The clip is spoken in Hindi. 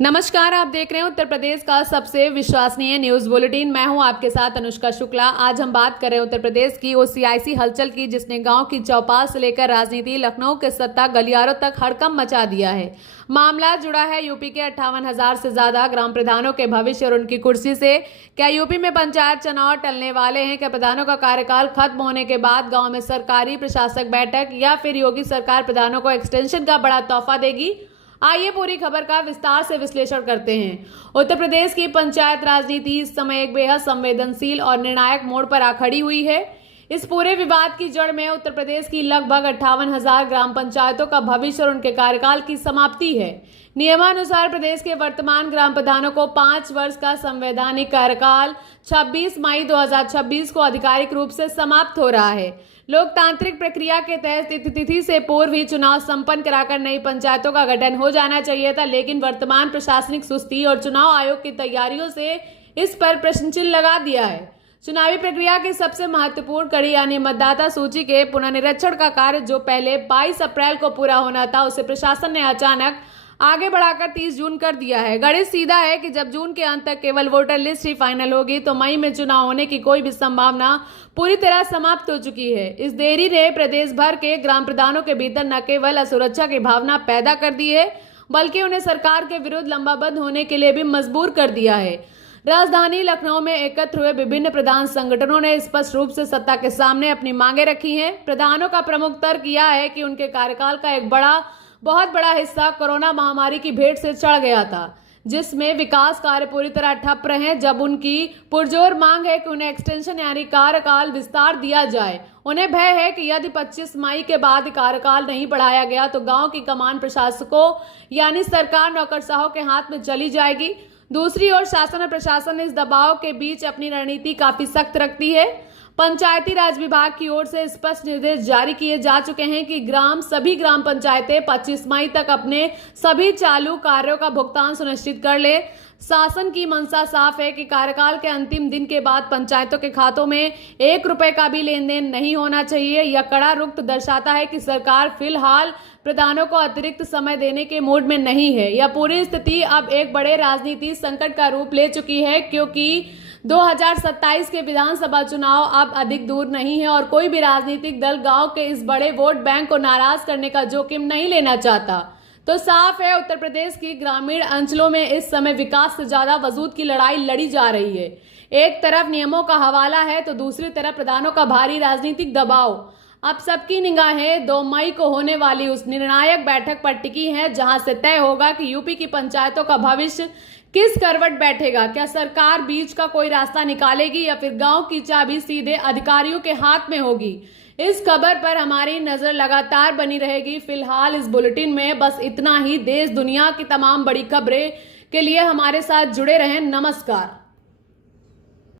नमस्कार, आप देख रहे हैं उत्तर प्रदेश का सबसे विश्वसनीय न्यूज बुलेटिन। मैं हूं आपके साथ अनुष्का शुक्ला। आज हम बात कर रहे हैं उत्तर प्रदेश की ओसीआईसी हलचल की, जिसने गांव की चौपाल से लेकर राजनीति, लखनऊ के सत्ता गलियारों तक हड़कंप मचा दिया है। मामला जुड़ा है यूपी के 58,000 से ज्यादा ग्राम प्रधानों के भविष्य और उनकी कुर्सी से। क्या यूपी में पंचायत चुनाव टलने वाले हैं? क्या प्रधानों का कार्यकाल खत्म होने के बाद गाँव में सरकारी प्रशासक बैठक, या फिर योगी सरकार प्रधानों को एक्सटेंशन का बड़ा तोहफा देगी? आइए पूरी खबर का विस्तार से विश्लेषण करते हैं। उत्तर प्रदेश की पंचायत राजनीति इस समय एक बेहद संवेदनशील और निर्णायक मोड़ पर आ खड़ी हुई है। इस पूरे विवाद की जड़ में उत्तर प्रदेश की लगभग 58,000 ग्राम पंचायतों का भविष्य और उनके कार्यकाल की समाप्ति है। नियमानुसार प्रदेश के वर्तमान ग्राम प्रधानों को 5 वर्ष का संवैधानिक कार्यकाल 26 मई 2026 को आधिकारिक रूप से समाप्त हो रहा है। लोकतांत्रिक प्रक्रिया के तहत तिथि से पूर्व ही चुनाव संपन्न कराकर नई पंचायतों का गठन हो जाना चाहिए था, लेकिन वर्तमान प्रशासनिक सुस्ती और चुनाव आयोग की तैयारियों से इस पर प्रश्न चिन्ह लगा दिया है। चुनावी प्रक्रिया की सबसे महत्वपूर्ण कड़ी यानी मतदाता सूची के पुनर्निरीक्षण का कार्य, जो पहले 22 अप्रैल को पूरा होना था, उसे प्रशासन ने अचानक आगे बढ़ाकर 30 जून कर दिया है। गणित सीधा है कि जब जून के अंत तक केवल वोटर लिस्ट ही फाइनल होगी, तो मई में चुनाव होने की कोई भी संभावना पूरी तरह समाप्त हो चुकी है। इस देरी ने प्रदेश भर के ग्राम प्रधानों के भीतर न केवल असुरक्षा की भावना पैदा कर दी है, बल्कि उन्हें सरकार के विरुद्ध लंबाबद्ध होने के लिए भी मजबूर कर दिया है। राजधानी लखनऊ में एकत्र हुए विभिन्न प्रधान संगठनों ने स्पष्ट रूप से सत्ता के सामने अपनी मांगे रखी हैं। प्रधानों का प्रमुख तर्क यह है कि उनके कार्यकाल का एक बहुत बड़ा हिस्सा कोरोना महामारी की भेंट से चढ़ गया था, जिसमें विकास कार्य पूरी तरह ठप रहे। जब उनकी पुरजोर मांग है कि उन्हें एक्सटेंशन यानी कार्यकाल विस्तार दिया जाए। उन्हें भय है कि यदि 25 मई के बाद कार्यकाल नहीं बढ़ाया गया तो गांव की कमान प्रशासकों यानी सरकार नौकरशाहों के हाथ में चली जाएगी। दूसरी ओर शासन और प्रशासन इस दबाव के बीच अपनी रणनीति काफी सख्त रखती है। पंचायती राज विभाग की ओर से स्पष्ट निर्देश जारी किए जा चुके हैं कि सभी ग्राम पंचायतें 25 मई तक अपने सभी चालू कार्यों का भुगतान सुनिश्चित कर ले। शासन की मंशा साफ है कि कार्यकाल के अंतिम दिन के बाद पंचायतों के खातों में 1 रुपए का भी लेन देन नहीं होना चाहिए। यह कड़ा रुख दर्शाता है कि सरकार फिलहाल प्रधानों को अतिरिक्त समय देने के मूड में नहीं है। यह पूरी स्थिति अब एक बड़े राजनीतिक संकट का रूप ले चुकी है, क्योंकि 2027 के विधानसभा चुनाव अब अधिक दूर नहीं है और कोई भी राजनीतिक दल गांव के इस बड़े वोट बैंक को नाराज करने का जोखिम नहीं लेना चाहता। तो साफ है, उत्तर प्रदेश की ग्रामीण अंचलों में इस समय विकास से ज्यादा वजूद की लड़ाई लड़ी जा रही है। एक तरफ नियमों का हवाला है तो दूसरी तरफ प्रधानों का भारी राजनीतिक दबाव। अब सबकी निगाहें 2 मई को होने वाली उस निर्णायक बैठक पर टिकी हैं, जहां से तय होगा कि यूपी की पंचायतों का भविष्य किस करवट बैठेगा। क्या सरकार बीच का कोई रास्ता निकालेगी, या फिर गांव की चाबी सीधे अधिकारियों के हाथ में होगी? इस खबर पर हमारी नजर लगातार बनी रहेगी। फिलहाल इस बुलेटिन में बस इतना ही। देश दुनिया की तमाम बड़ी खबरें के लिए हमारे साथ जुड़े रहें। नमस्कार।